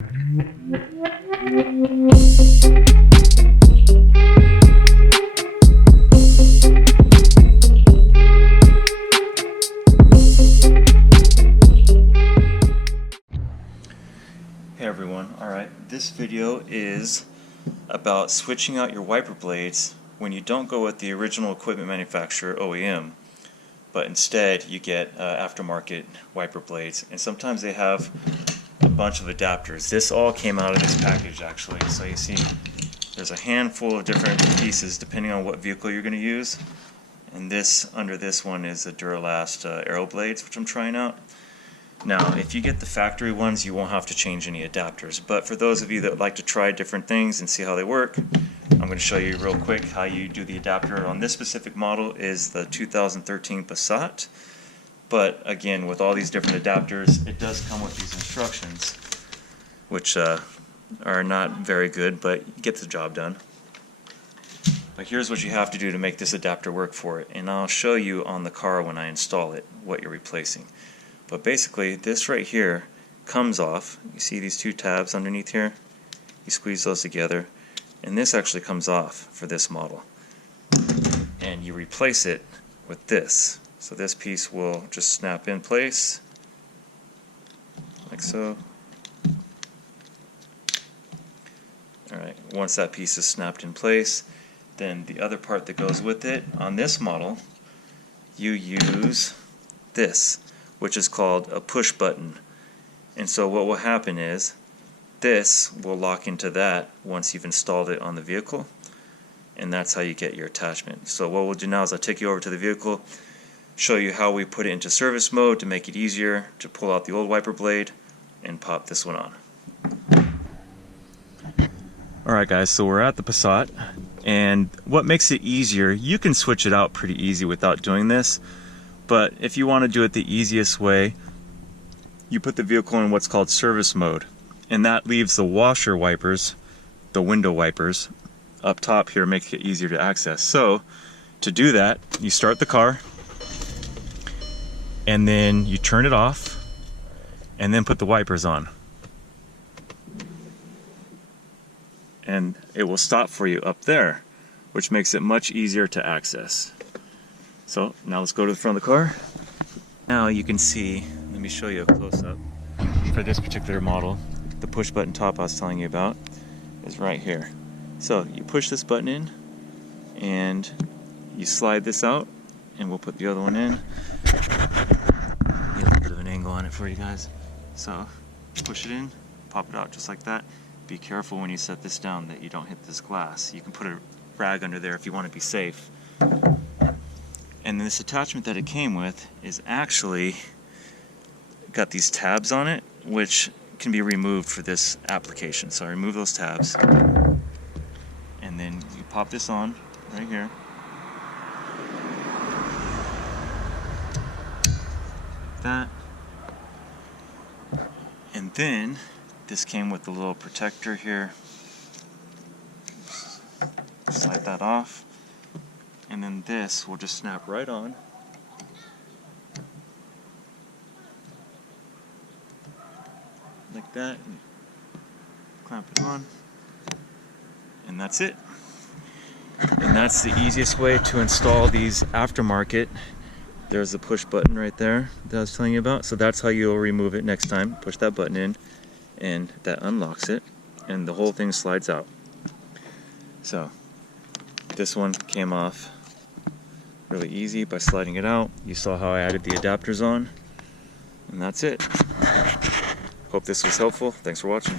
Hey everyone, alright, this video is about switching out your wiper blades when you don't go with the original equipment manufacturer OEM, but instead you get aftermarket wiper blades, and sometimes they have a bunch of adapters. This all came out of this package actually, so you see there's a handful of different pieces depending on what vehicle you're going to use, and this under this one is a Duralast Aero Blades, which I'm trying out. Now, if you get the factory ones, you won't have to change any adapters. But for those of you that like to try different things and see how they work, I'm going to show you real quick how you do the adapter. On this specific model is the 2013 Passat. But again, with all these different adapters, it does come with these instructions, which are not very good, but get the job done. But here's what you have to do to make this adapter work for it. And I'll show you on the car when I install it what you're replacing. But basically, this right here comes off. You see these two tabs underneath here? You squeeze those together, and this actually comes off for this model. And you replace it with this. So this piece will just snap in place, like so. Alright, once that piece is snapped in place, then the other part that goes with it, on this model, you use this, which is called a push button. And so what will happen is this will lock into that once you've installed it on the vehicle, and that's how you get your attachment. So what we'll do now is I'll take you over to the vehicle, show you how we put it into service mode to make it easier to pull out the old wiper blade and pop this one on. Alright guys, so we're at the Passat, and what makes it easier, you can switch it out pretty easy without doing this. But if you want to do it the easiest way, you put the vehicle in what's called service mode, and that leaves the washer wipers, the window wipers, up top here, making it easier to access. So to do that, you start the car, and then you turn it off, and then put the wipers on. And it will stop for you up there, which makes it much easier to access. So now let's go to the front of the car. Now you can see, let me show you a close-up. For this particular model, the push button top I was telling you about is right here. So you push this button in and you slide this out, and we'll put the other one in. Get a little bit of an angle on it for you guys. So push it in, pop it out just like that. Be careful when you set this down that you don't hit this glass. You can put a rag under there if you want to be safe. And this attachment that it came with is actually got these tabs on it, which can be removed for this application. So I remove those tabs, and then you pop this on right here. Like that. And then this came with a little protector here. Slide that off. And then this will just snap right on. Like that. And clamp it on. And that's it. And that's the easiest way to install these aftermarket. There's the push button right there that I was telling you about. So that's how you'll remove it next time. Push that button in, and that unlocks it, and the whole thing slides out. So this one came off really easy by sliding it out. You saw how I added the adapters on, and that's it. Hope this was helpful. Thanks for watching.